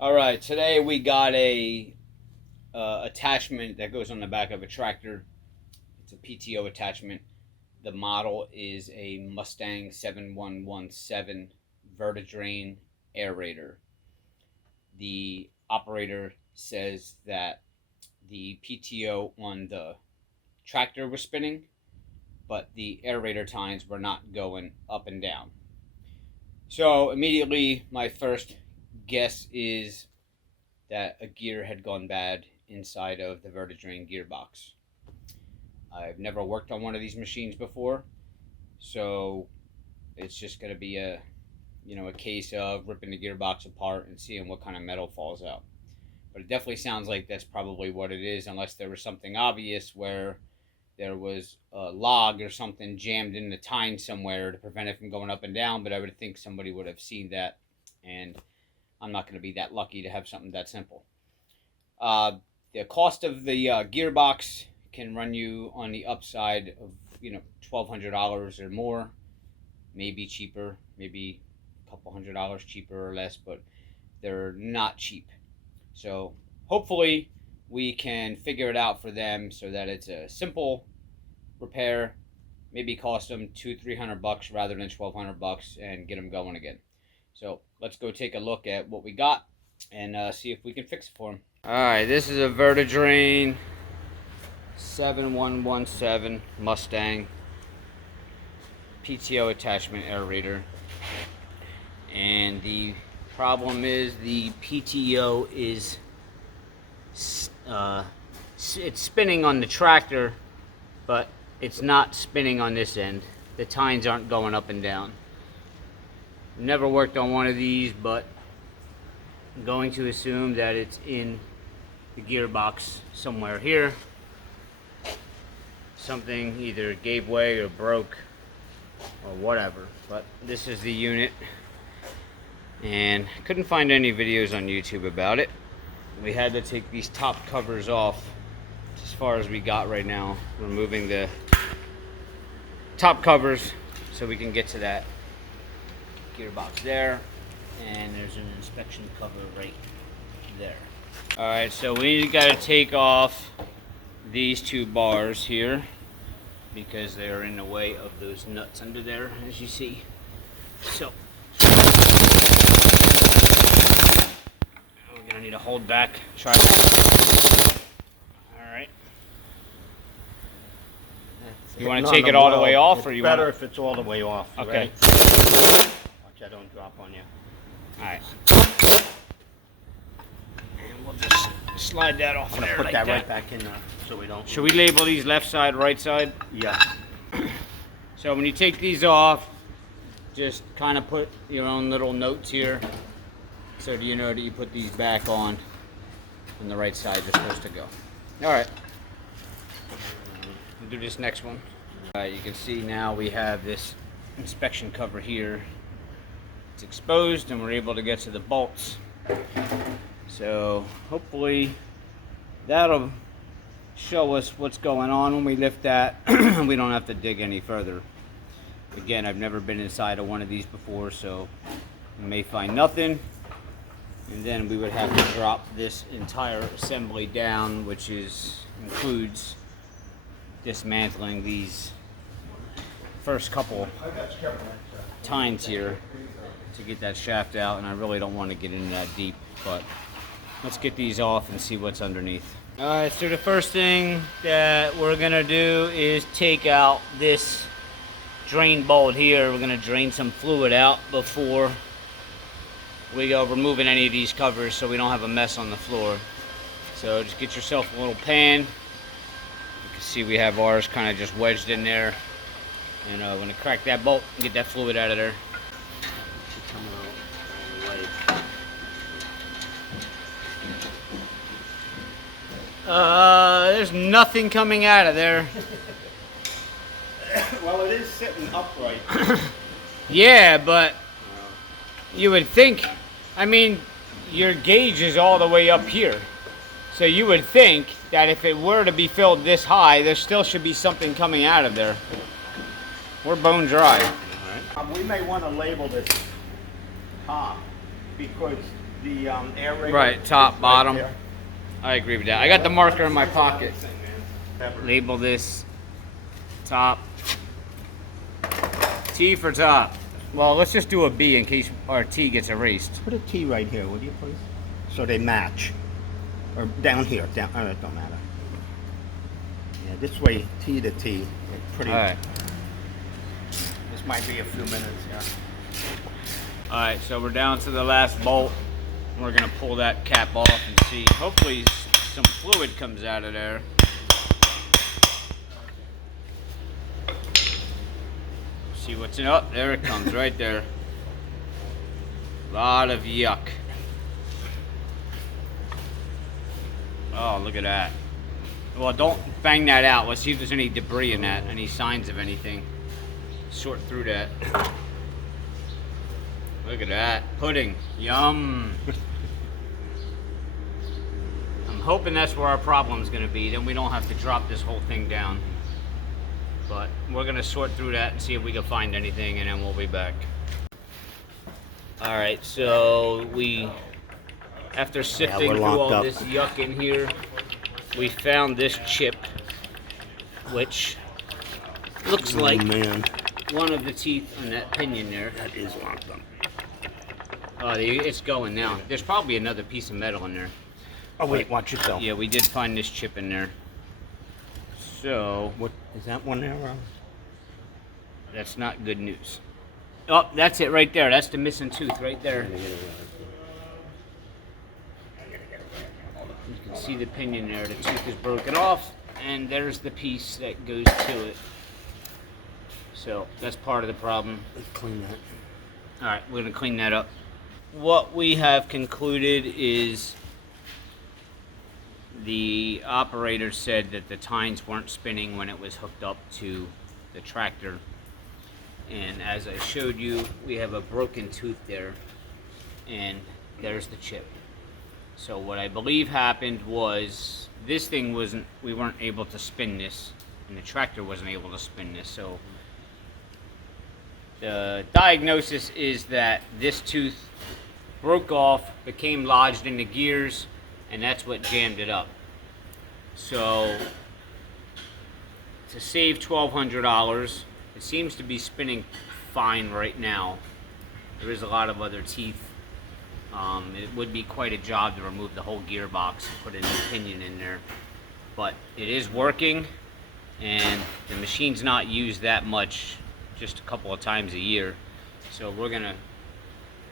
All right, today we got a attachment that goes on the back of a tractor. It's a PTO attachment. The model is a Mustang 7117 Verti Aerator. The operator says that the PTO on the tractor was spinning, but the aerator tines were not going up and down. So immediately my first guess is that a gear had gone bad inside of the Verti gearbox. I've never worked on one of these machines before, so it's just going to be a case of ripping the gearbox apart and seeing what kind of metal falls out. But it definitely sounds like that's probably what it is, unless there was something obvious where there was a log or something jammed in the tine somewhere to prevent it from going up and down. But I would think somebody would have seen that, and I'm not going to be that lucky to have something that simple. The cost of the gearbox can run you on the upside of $1,200 or more, maybe cheaper, maybe a couple $100 cheaper or less, but they're not cheap. So hopefully we can figure it out for them so that it's a simple repair, maybe cost them $200-300 rather than $1,200, and get them going again. So let's go take a look at what we got and see if we can fix it for them. Alright, this is a Verti 7117 Mustang PTO attachment aerator, and the problem is the PTO is it's spinning on the tractor, but it's not spinning on this end. The tines aren't going up and down. Never worked on one of these, but I'm going to assume that it's in the gearbox somewhere here. Something either gave way or broke or whatever, but this is the unit, and couldn't find any videos on YouTube about it. We had to take these top covers off as far as we got right now, removing the top covers so we can get to that gearbox there, and there's an inspection cover right there. Alright, so we got to take off these two bars here because they are in the way of those nuts under there, as you see. So we're gonna need to hold back, try that. Alright. You want to take it all the way off, or you want? Better if it's all the way off. Okay. Right? Watch I don't drop on you. Alright. And we'll just slide that off I'm gonna there put like that that. right back in there so we don't. Should we label these left side, right side? Yeah. So when you take these off, just kind of put your own little notes here, so you know that you put these back on the right side they're supposed to go. Alright. We'll do this next one. Alright, you can see now we have this inspection cover here. It's exposed and we're able to get to the bolts. So hopefully that'll show us what's going on when we lift that. We don't have to dig any further. Again, I've never been inside of one of these before, so we may find nothing. And then we would have to drop this entire assembly down, which includes dismantling these first couple tines here to get that shaft out, and I really don't want to get in that deep, but let's get these off and see what's underneath. Alright, so the first thing that we're gonna do is take out this drain bolt here. We're gonna drain some fluid out before we go removing any of these covers so we don't have a mess on the floor. So just get yourself a little pan. You can see we have ours kind of just wedged in there, and we're gonna crack that bolt and get that fluid out of there. There's nothing coming out of there. Well, it is sitting upright. Yeah, but you would think, I mean, your gauge is all the way up here. So you would think that if it were to be filled this high, there still should be something coming out of there. We're bone dry. We may want to label this top because The aerator. Right, top, is right bottom. there. I agree with that. I got the marker in my pocket. Never. Label this top. T for top. Well, let's just do a B in case our T gets erased. Put a T right here, would you please? So they match. Or down here, down. Oh, it don't matter. Yeah, this way, T to T. It's pretty. All right. This might be a few minutes. Yeah. All right, so we're down to the last bolt. We're gonna pull that cap off and see. Hopefully, some fluid comes out of there. See what's in. Oh, there it comes, right there. Lot of yuck. Oh, look at that. Well, don't bang that out. Let's see if there's any debris in that, any signs of anything. Sort through that. Look at that. Pudding. Yum. I'm hoping that's where our problem's going to be. Then we don't have to drop this whole thing down. But we're going to sort through that and see if we can find anything, and then we'll be back. Alright, so after sifting we're through all locked up. this yuck in here, we found this chip, which looks like Man, one of the teeth on that pinion there. that is locked up. Oh, it's going now. There's probably another piece of metal in there. Oh wait, watch yourself. Yeah, we did find this chip in there. So, What is that one there? that's not good news. Oh, that's it right there. That's the missing tooth right there. You can see the pinion there. The tooth is broken off, and there's the piece that goes to it. So, that's part of the problem. Let's clean that. Alright, we're going to clean that up. What we have concluded is the operator said that the tines weren't spinning when it was hooked up to the tractor. And as I showed you, we have a broken tooth there, and there's the chip. So what I believe happened was this thing we weren't able to spin this, and the tractor wasn't able to spin this. So the diagnosis is that this tooth broke off, became lodged in the gears, and that's what jammed it up. So to save $1,200, it seems to be spinning fine right now. There is a lot of other teeth. It would be quite a job to remove the whole gearbox and put a new pinion in there, but it is working, and the machine's not used that much, just a couple of times a year. So we're gonna,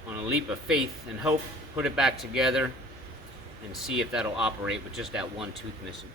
on a leap of faith and hope, put it back together and see if that'll operate with just that one tooth missing.